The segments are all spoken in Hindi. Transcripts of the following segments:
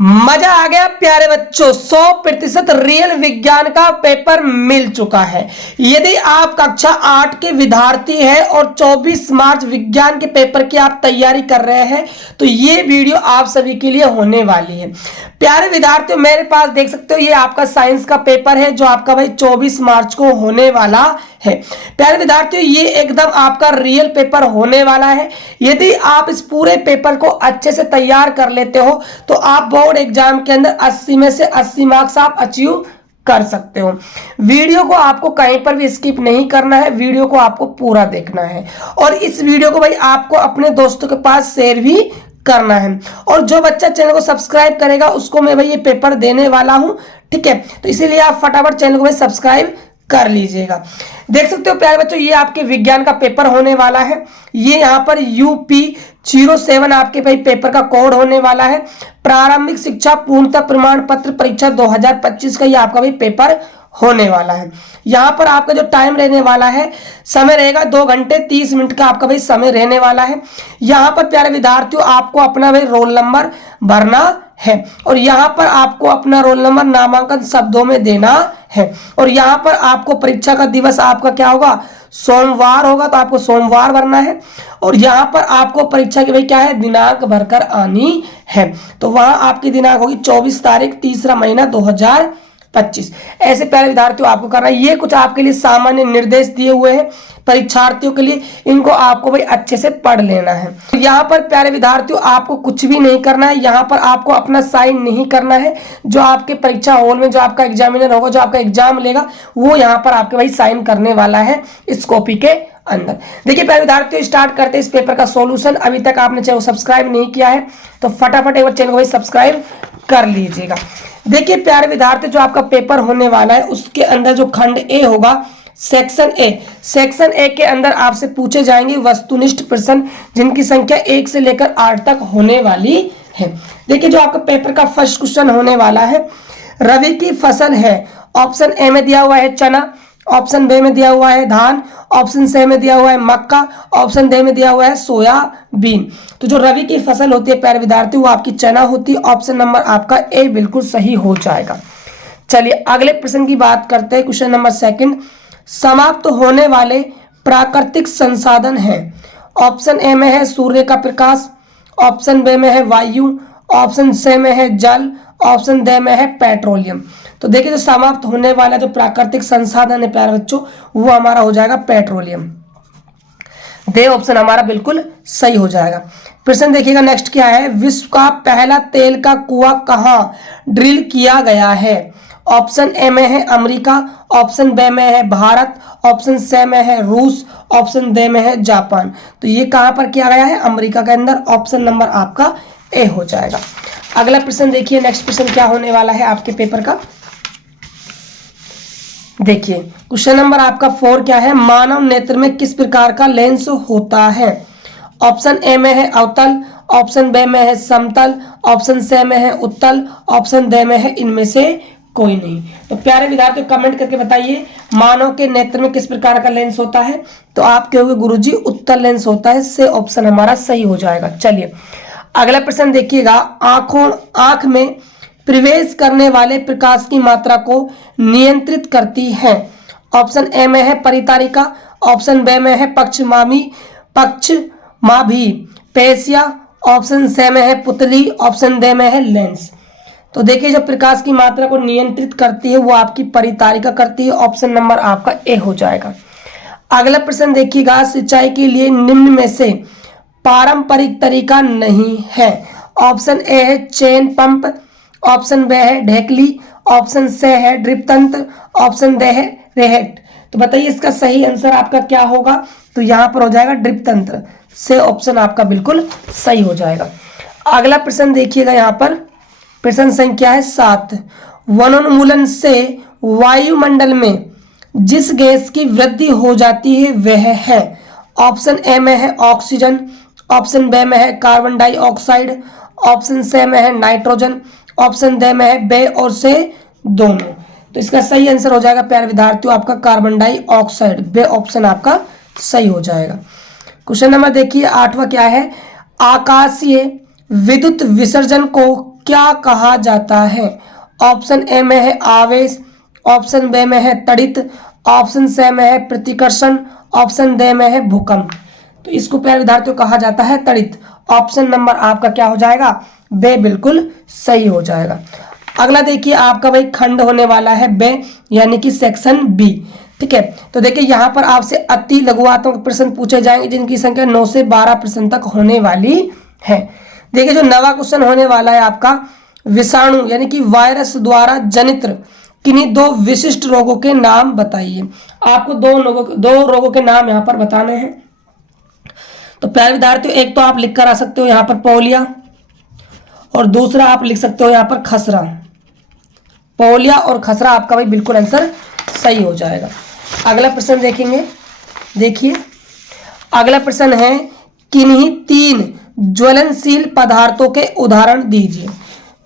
मजा आ गया प्यारे बच्चों। 100% रियल विज्ञान का पेपर मिल चुका है। यदि आप कक्षा 8 के विद्यार्थी हैं और 24 मार्च विज्ञान के पेपर की आप तैयारी कर रहे हैं तो ये वीडियो आप सभी के लिए होने वाली है। प्यारे विद्यार्थियों, मेरे पास देख सकते हो ये आपका साइंस का पेपर है जो आपका भाई 24 मार्च को होने वाला है। प्यारे विद्यार्थियों, ये एकदम आपका रियल पेपर होने वाला है। यदि आप इस पूरे पेपर को अच्छे से तैयार कर लेते हो तो आप बोर्ड एग्जाम के अंदर 80 में से 80 मार्क्स आप अचीव कर सकते हो। वीडियो को आपको कहीं पर भी स्किप नहीं करना है, वीडियो को आपको पूरा देखना है और इस वीडियो को भाई आपको अपने दोस्तों के पास शेयर भी करना है। और जो बच्चा चैनल को सब्सक्राइब करेगा उसको मैं भाई ये पेपर देने वाला हूं, ठीक है। तो इसीलिए आप फटाफट चैनल को भाई सब्सक्राइब कर लीजिएगा। देख सकते हो प्यारे बच्चों, ये आपके विज्ञान का पेपर होने वाला है। ये यहाँ पर UP07 आपके भाई पेपर का कोड होने वाला है। प्रारंभिक शिक्षा पूर्णतः प्रमाण पत्र परीक्षा 2025 का ये आपका भाई पेपर होने वाला है। यहाँ पर आपका जो टाइम रहने वाला है, समय रहेगा 2 घंटे 30 मिनट का आपका भाई समय रहने वाला है। यहाँ पर प्यारे विद्यार्थियों आपको अपना भाई रोल नंबर भरना है और यहाँ पर आपको अपना रोल नंबर नामांकन शब्दों में देना है। और यहाँ पर आपको परीक्षा का दिवस आपका क्या होगा, सोमवार होगा, तो आपको सोमवार भरना है। और यहाँ पर आपको परीक्षा की भाई क्या है, दिनांक भरकर आनी है। तो वहां आपकी दिनांक होगी 24 तारीख 3रा महीना 2025। ऐसे प्यारे विद्यार्थियों आपको करना है। ये कुछ आपके लिए सामान्य निर्देश दिए हुए हैं परीक्षार्थियों के लिए, इनको आपको भाई अच्छे से पढ़ लेना है। तो यहाँ पर प्यारे विद्यार्थियों आपको कुछ भी नहीं करना है। यहाँ पर आपको अपना साइन नहीं करना है। जो आपके परीक्षा हॉल में जो आपका एग्जामिनर होगा, जो आपका एग्जाम लेगा, वो यहाँ पर आपके भाई साइन करने वाला है इस कॉपी के अंदर। देखिए प्यारे विद्यार्थियों, स्टार्ट करते हैं इस पेपर का सॉल्यूशन। अभी तक आपने चैनल को सब्सक्राइब नहीं किया है तो फटाफट एक बार चैनल को भाई सब्सक्राइब कर लीजिएगा। देखिए प्यारे विद्यार्थियों, जो आपका पेपर होने वाला है उसके अंदर जो खंड ए होगा, सेक्शन ए के अंदर आपसे पूछे जाएंगे वस्तुनिष्ठ प्रश्न जिनकी संख्या 1 से लेकर 8 तक होने वाली है। देखिए जो आपका पेपर का फर्स्ट क्वेश्चन होने वाला है, रबी की फसल है। ऑप्शन ए में दिया हुआ है चना, ऑप्शन बी में दिया हुआ है धान, ऑप्शन सी में दिया हुआ है मक्का, ऑप्शन डी में दिया हुआ है सोयाबीन। तो जो रबी की फसल होती है प्यारे विद्यार्थी वो आपकी चना होती है। ऑप्शन नंबर आपका ए बिल्कुल सही हो जाएगा। चलिए अगले प्रश्न की बात करते हैं। क्वेश्चन नंबर सेकंड, समाप्त होने वाले प्राकृतिक संसाधन हैं। ऑप्शन ए में है सूर्य का प्रकाश, ऑप्शन बी में है वायु, ऑप्शन सी में है जल, ऑप्शन डी में है पेट्रोलियम। तो देखिए जो समाप्त होने वाला जो प्राकृतिक संसाधन है प्यारे बच्चों वो हमारा हो जाएगा पेट्रोलियम। दे ऑप्शन हमारा बिल्कुल सही हो जाएगा। प्रश्न देखिएगा नेक्स्ट क्या है, विश्व का पहला तेल का कुआं कहां ड्रिल किया गया है। ऑप्शन ए में है अमेरिका, ऑप्शन बी में है भारत, ऑप्शन सी में है रूस, ऑप्शन डी में है जापान। तो ये कहां पर किया गया है, अमेरिका के अंदर। ऑप्शन नंबर आपका ए हो जाएगा। अगला प्रश्न देखिए, नेक्स्ट प्रश्न क्या होने वाला है आपके पेपर का। देखिए क्वेश्चन नंबर आपका 4 क्या है, मानव नेत्र में किस प्रकार का लेंस होता है। ऑप्शन ए में है अवतल, ऑप्शन बी में है समतल, ऑप्शन सी में है उत्तल, ऑप्शन डी में है इनमें से कोई नहीं। तो प्यारे विद्यार्थियों कमेंट करके बताइए मानव के नेत्र में किस प्रकार का लेंस होता है। तो आप कहोगे गुरुजी उत्तल लेंस होता है, से ऑप्शन हमारा सही हो जाएगा। चलिए अगला प्रश्न देखिएगा, आंख में प्रवेश करने वाले प्रकाश की मात्रा को नियंत्रित करती है। ऑप्शन ए में है परितारिका, ऑप्शन बी में है पक्षमाभी पेशिया, ऑप्शन सी में है पुतली, ऑप्शन डी में है लेंस। तो देखिए जो प्रकाश की मात्रा को नियंत्रित करती है वो आपकी परितारिका करती है। ऑप्शन नंबर आपका ए हो जाएगा। अगला प्रश्न देखिएगा, सिंचाई के लिए निम्न में से पारंपरिक तरीका नहीं है। ऑप्शन ए है चेन पंप, ऑप्शन बी है ढेकली, ऑप्शन सी है ड्रिप तंत्र, ऑप्शन डी है रेहेट। तो बताइए इसका सही आंसर आपका क्या होगा। तो यहाँ पर हो जाएगा ड्रिप तंत्र, से ऑप्शन आपका बिल्कुल सही हो जाएगा। अगला प्रश्न देखिएगा, यहाँ पर प्रश्न संख्या है 7, वनोन्मूलन से वायुमंडल में जिस गैस की वृद्धि हो जाती है वह है। ऑप्शन ए में है ऑक्सीजन, ऑप्शन बी में है कार्बन डाइऑक्साइड, ऑप्शन सी में है नाइट्रोजन, ऑप्शन डी में है बे और से दोनों। तो इसका सही आंसर हो जाएगा प्यारे विद्यार्थियों आपका कार्बन डाइऑक्साइड, बे ऑप्शन आपका सही हो जाएगा। क्वेश्चन नंबर देखिए 8वां क्या है, आकाशीय विद्युत विसर्जन को क्या कहा जाता है? ऑप्शन ए में है आवेश, ऑप्शन बी में है तड़ित, ऑप्शन सी में है प्रतिकर्षण, ऑप्शन डी में है भूकंप। तो इसको प्यारे विद्यार्थियों कहा जाता है तड़ित। ऑप्शन नंबर आपका क्या हो जाएगा? बे बिल्कुल सही हो जाएगा। अगला देखिए आपका भाई खंड होने वाला है बे, यानी कि सेक्शन बी। ठीक है, तो देखिए यहाँ पर आपसे अति लघुआत्मक प्रश्न पूछे जाएंगे जिनकी संख्या 9 से 12 प्रश्न तक होने वाली है। देखिए जो नवा क्वेश्चन होने वाला है आपका, विषाणु यानी कि वायरस द्वारा जनित किन्हीं दो विशिष्ट रोगों के नाम बताइए। आपको दो रोगों के नाम यहाँ पर बताने हैं। तो प्यारे विद्यार्थियों, एक तो आप लिख कर आ सकते हो यहाँ पर पोलिया, और दूसरा आप लिख सकते हो यहाँ पर खसरा। पोलिया और खसरा आपका भाई बिल्कुल आंसर सही हो जाएगा। अगला प्रश्न देखेंगे। देखिए अगला प्रश्न है, किन्हीं 3 ज्वलनशील पदार्थों के उदाहरण दीजिए।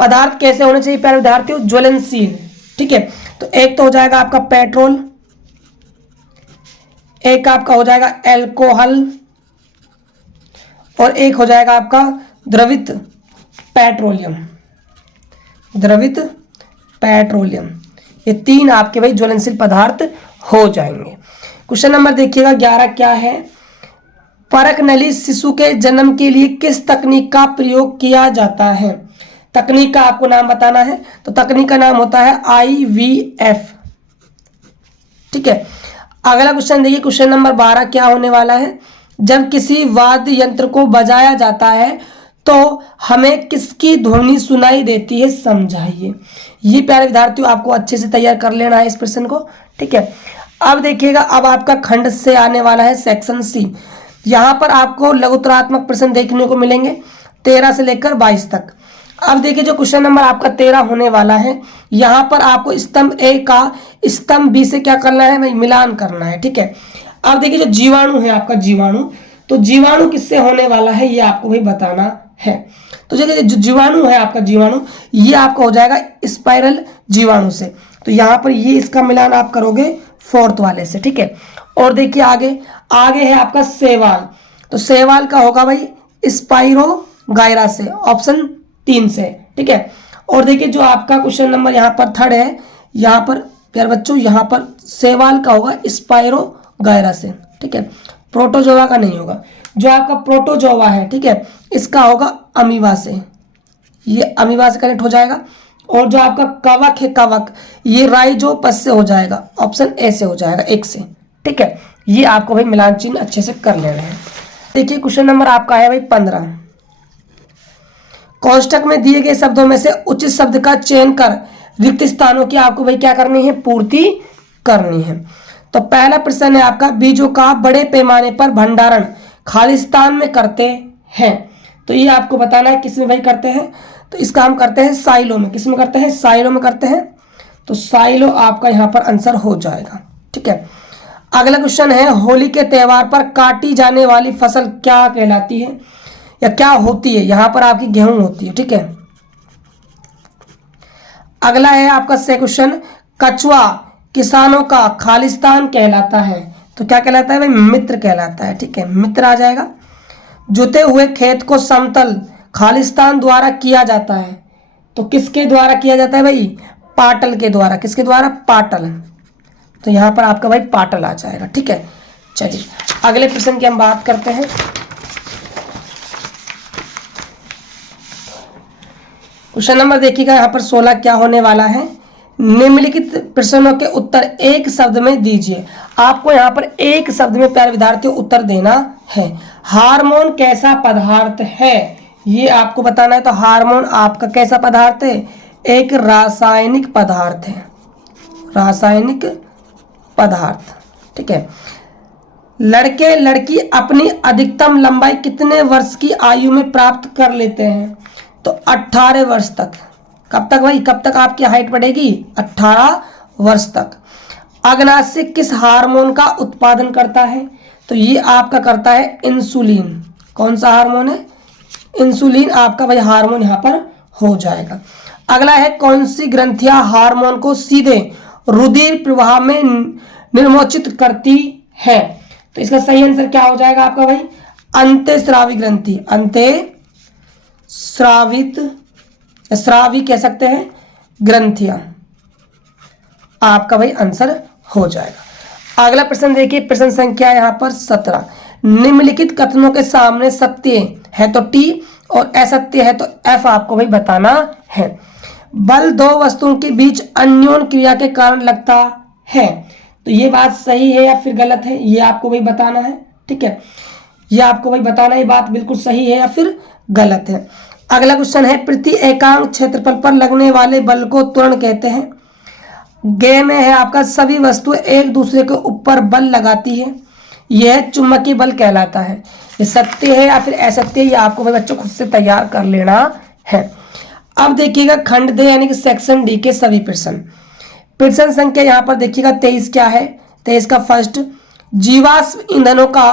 पदार्थ कैसे होने चाहिए प्यारे विद्यार्थियों? ज्वलनशील। ठीक है, तो एक तो हो जाएगा आपका पेट्रोल, एक आपका हो जाएगा एल्कोहल, और एक हो जाएगा आपका द्रवित पेट्रोलियम। द्रवित पेट्रोलियम, ये 3 आपके भाई ज्वलनशील पदार्थ हो जाएंगे। क्वेश्चन नंबर देखिएगा 11 क्या है? परक नली शिशु के जन्म के लिए किस तकनीक का प्रयोग किया जाता है? तकनीक का आपको नाम बताना है। तो तकनीक का नाम होता है IVF। ठीक है, अगला क्वेश्चन देखिए, क्वेश्चन नंबर 12 क्या होने वाला है? जब किसी वाद्य यंत्र को बजाया जाता है तो हमें किसकी ध्वनि सुनाई देती है, समझाइए। ये प्यारे विद्यार्थियों आपको अच्छे से तैयार कर लेना है इस प्रश्न को। ठीक है, अब देखिएगा, अब आपका खंड से आने वाला है सेक्शन सी। यहाँ पर आपको लघुतरात्मक प्रश्न देखने को मिलेंगे 13 से लेकर 22 तक। अब देखिए जो क्वेश्चन नंबर आपका 13 होने वाला है, यहाँ पर आपको स्तंभ ए का स्तंभ बी से क्या करना है भाई? मिलान करना है। ठीक है, अब देखिए जो जीवाणु है आपका, जीवाणु, तो जीवाणु किससे होने वाला है ये आपको भाई बताना है। तो देखिए जो जीवाणु है आपका, जीवाणु ये आपका हो जाएगा स्पाइरल जीवाणु से। तो यहाँ पर ये इसका मिलान आप करोगे 4th वाले से। ठीक है, और देखिए आगे आगे है आपका शैवाल। तो शैवाल का होगा भाई स्पाइरोगाइरा से, ऑप्शन 3 से। ठीक है, और देखिए जो आपका क्वेश्चन नंबर यहाँ पर 3rd है, यहाँ पर प्यारे बच्चों यहाँ पर शैवाल का होगा स्पाइरोगाइरा से। ठीक है, प्रोटोजोआ का नहीं होगा। जो आपका प्रोटोजोआ है, ठीक है, इसका होगा अमीबा से, ये अमीबा से कनेक्ट हो जाएगा। और जो आपका कवक है, कवक, ये राइजोपस से हो जाएगा, ऑप्शन ए से हो जाएगा, 1 से। ठीक है, ये आपको भाई मिलान चिन्ह अच्छे से कर लेना है। देखिए क्वेश्चन नंबर आपका है भाई 15। कोष्टक में दिए गए शब्दों में से उचित शब्द का चयन कर रिक्त स्थानों की आपको भाई क्या करनी है? पूर्ति करनी है। तो पहला प्रश्न है आपका, बीजों का बड़े पैमाने पर भंडारण खालिस्तान में करते हैं। तो ये आपको बताना है किसमें भाई करते हैं? तो इसका हम करते हैं साइलो में। किसमें करते हैं? साइलो में करते हैं। तो साइलो आपका यहाँ पर आंसर हो जाएगा। ठीक है, अगला क्वेश्चन है, होली के त्यौहार पर काटी जाने वाली फसल क्या कहलाती है या क्या होती है? यहाँ पर आपकी गेहूं होती है। ठीक है, अगला है आपका से क्वेश्चन, कछुआ किसानों का खालिस्तान कहलाता है। तो क्या कहलाता है भाई? मित्र कहलाता है। ठीक है, मित्र आ जाएगा। जुते हुए खेत को समतल खालिस्तान द्वारा किया जाता है। तो किसके द्वारा किया जाता है भाई? पाटल के द्वारा। किसके द्वारा? पाटल। तो यहाँ पर आपका भाई पाटल आ जाएगा। ठीक है, चलिए अगले प्रश्न की हम बात करते हैं। क्वेश्चन नंबर देखिएगा यहाँ पर 16 क्या होने वाला है? निम्नलिखित प्रश्नों के उत्तर एक शब्द में दीजिए। आपको यहाँ पर एक शब्द में प्यारे विद्यार्थियों उत्तर देना है। हार्मोन कैसा पदार्थ है ये आपको बताना है। तो हार्मोन आपका कैसा पदार्थ है? एक रासायनिक पदार्थ है। रासायनिक पदार्थ। ठीक है, लड़के लड़की अपनी अधिकतम लंबाई कितने वर्ष की आयु में प्राप्त कर लेते हैं? तो 18 वर्ष तक। कब तक भाई? कब तक आपकी हाइट बढ़ेगी? 18 वर्ष तक। अग्नाशय किस हार्मोन का उत्पादन करता है? तो ये आपका करता है इंसुलिन। कौन सा हार्मोन है? इंसुलिन आपका भाई हार्मोन यहाँ पर हो जाएगा। अगला है, कौन सी ग्रंथियां हार्मोन को सीधे रुधिर प्रवाह में निर्मोचित करती है? तो इसका सही आंसर क्या हो जाएगा आपका भाई? अंतःस्रावी ग्रंथि। अंतःस्रावित स्राव भी कह सकते हैं, ग्रंथियां। आपका भाई आंसर हो जाएगा। अगला प्रश्न देखिए, प्रश्न संख्या यहाँ पर 17। निम्नलिखित कथनों के सामने सत्य है तो टी और असत्य है तो एफ आपको भाई बताना है। बल दो वस्तुओं के बीच अन्योन्य क्रिया के कारण लगता है, तो ये बात सही है या फिर गलत है, ये आपको भाई बताना है। ठीक है, ये आपको भाई बताना है, ये बात बिल्कुल सही है या फिर गलत है। अगला क्वेश्चन है, प्रति एकांक क्षेत्रफल पर लगने वाले बल को त्वरण कहते हैं। गे में है आपका, सभी वस्तुएं एक दूसरे के ऊपर बल लगाती है, यह चुंबकीय बल कहलाता है। ये सत्य है या फिर असत्य, ये आपको भाई बच्चों खुद से तैयार कर लेना है। अब देखिएगा खंड दे यानी कि सेक्शन डी के सभी प्रश्न। प्रश्न संख्या यहाँ पर देखिएगा 23 क्या है। 23 का फर्स्ट, जीवाश्म ईंधनों का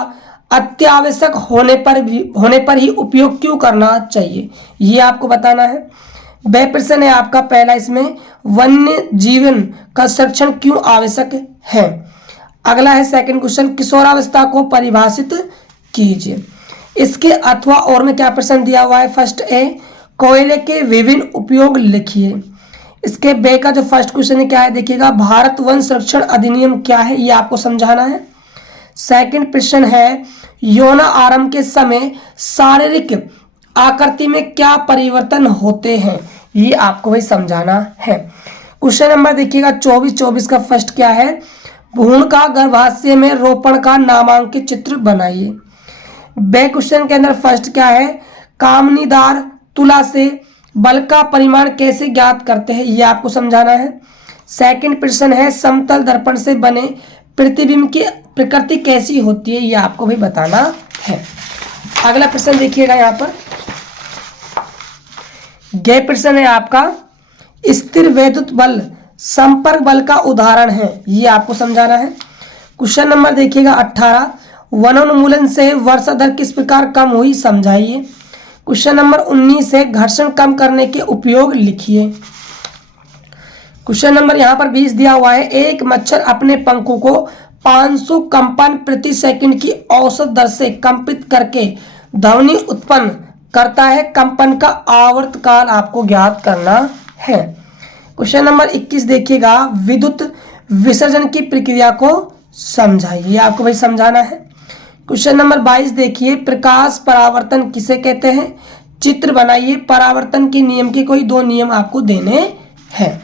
अत्यावश्यक होने पर ही उपयोग क्यों करना चाहिए, ये आपको बताना है। वह प्रश्न है आपका पहला, इसमें वन्य जीवन का संरक्षण क्यों आवश्यक है। अगला है सेकंड क्वेश्चन, किशोरावस्था को परिभाषित कीजिए। इसके अथवा और में क्या प्रश्न दिया हुआ है। फर्स्ट ए, कोयले के विभिन्न उपयोग लिखिए। इसके बे का जो फर्स्ट क्वेश्चन है क्या है देखिएगा, भारत वन संरक्षण अधिनियम क्या है, ये आपको समझाना है। सेकंड प्रश्न है, यौन आरंभ के समय शारीरिक आकृति में क्या परिवर्तन होते हैं, ये आपको भाई समझाना है। क्वेश्चन नंबर देखिएगा 24 का फर्स्ट क्या है, भ्रूण का गर्भाशय में रोपण का नामांकित चित्र बनाइए। बे क्वेश्चन के अंदर फर्स्ट क्या है, कामनीदार तुला से बल का परिमाण कैसे ज्ञात करते हैं, ये आपको समझाना है। सेकंड प्रश्न है, समतल दर्पण से बने प्रतिबिंब की प्रकृति कैसी होती है, ये आपको भी बताना है। अगला प्रश्न देखिएगा यहाँ पर, यह प्रश्न है आपका, स्थिर वैद्युत बल संपर्क बल का उदाहरण है, ये आपको समझाना है। क्वेश्चन नंबर देखिएगा 18, वनोन्मूलन से वर्षा दर किस प्रकार कम हुई, समझाइए। क्वेश्चन नंबर 19 है, घर्षण कम करने के उपयोग लिखिए। क्वेश्चन नंबर यहाँ पर 20 दिया हुआ है, एक मच्छर अपने पंखों को 500 कंपन प्रति सेकंड की औसत दर से कंपित करके ध्वनि उत्पन्न करता है, कंपन का आवर्तकाल आपको ज्ञात करना है। क्वेश्चन नंबर 21 देखिएगा, विद्युत विसर्जन की प्रक्रिया को समझाइए, आपको भाई समझाना है। क्वेश्चन नंबर 22 देखिए, प्रकाश परावर्तन किसे कहते हैं, चित्र बनाइए। परावर्तन के नियम के कोई 2 नियम आपको देने हैं।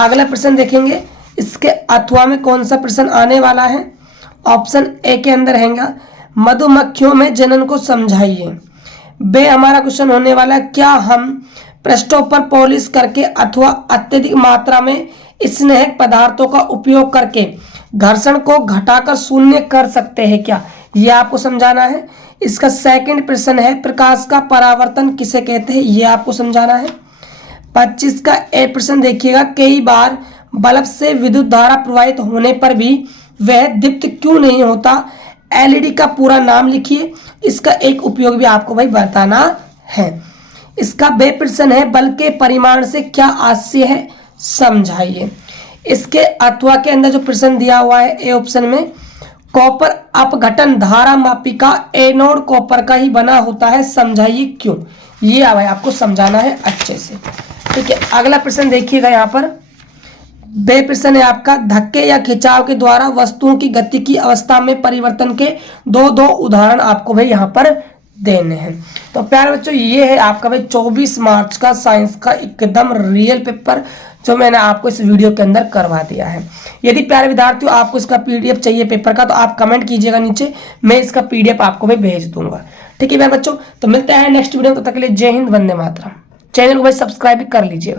अगला प्रश्न देखेंगे, इसके अथवा में कौन सा प्रश्न आने वाला है। ऑप्शन ए के अंदर रहेगा, मधुमक्खियों में जनन को समझाइए। बे हमारा क्वेश्चन होने वाला है, क्या हम पृष्ठों पर पॉलिश करके अथवा अत्यधिक मात्रा में स्नेहक पदार्थों का उपयोग करके घर्षण को घटाकर शून्य कर सकते हैं क्या, यह आपको समझाना है। इसका सेकंड प्रश्न है, प्रकाश का परावर्तन किसे कहते हैं, यह आपको समझाना है। 25 का ए प्रश्न देखिएगा, कई बार बल्ब से विद्युत धारा प्रवाहित होने पर भी वह दीप्त क्यों नहीं होता, एलईडी का पूरा नाम लिखिए। इसका एक उपयोग भी आपको भाई बताना है। इसका बे प्रश्न है, बल के परिमाण से क्या आशय है, समझाइए। इसके अथवा के अंदर जो प्रश्न दिया हुआ है ए ऑप्शन में, कॉपर अपघटन धारा मापिका एनोड कॉपर का ही बना होता है, समझाइए क्यों, ये भाई आपको समझाना है अच्छे से। ठीक है, अगला प्रश्न देखिएगा यहाँ पर, बे प्रश्न है आपका, धक्के या खिंचाव के द्वारा वस्तुओं की गति की अवस्था में परिवर्तन के दो उदाहरण आपको भाई यहाँ पर देने हैं। तो प्यारे बच्चों, ये है आपका भाई 24 मार्च का साइंस का एकदम रियल पेपर जो मैंने आपको इस वीडियो के अंदर करवा दिया है। यदि प्यारे विद्यार्थियों आपको इसका पीडीएफ चाहिए पेपर का, तो आप कमेंट कीजिएगा नीचे, मैं इसका पीडीएफ आपको भाई भेज दूंगा। ठीक है प्यारे बच्चों, तो मिलते हैं नेक्स्ट वीडियो में, तब तक के लिए जय हिंद, वंदे मातरम। चैनल को भाई सब्सक्राइब भी कर लीजिएगा।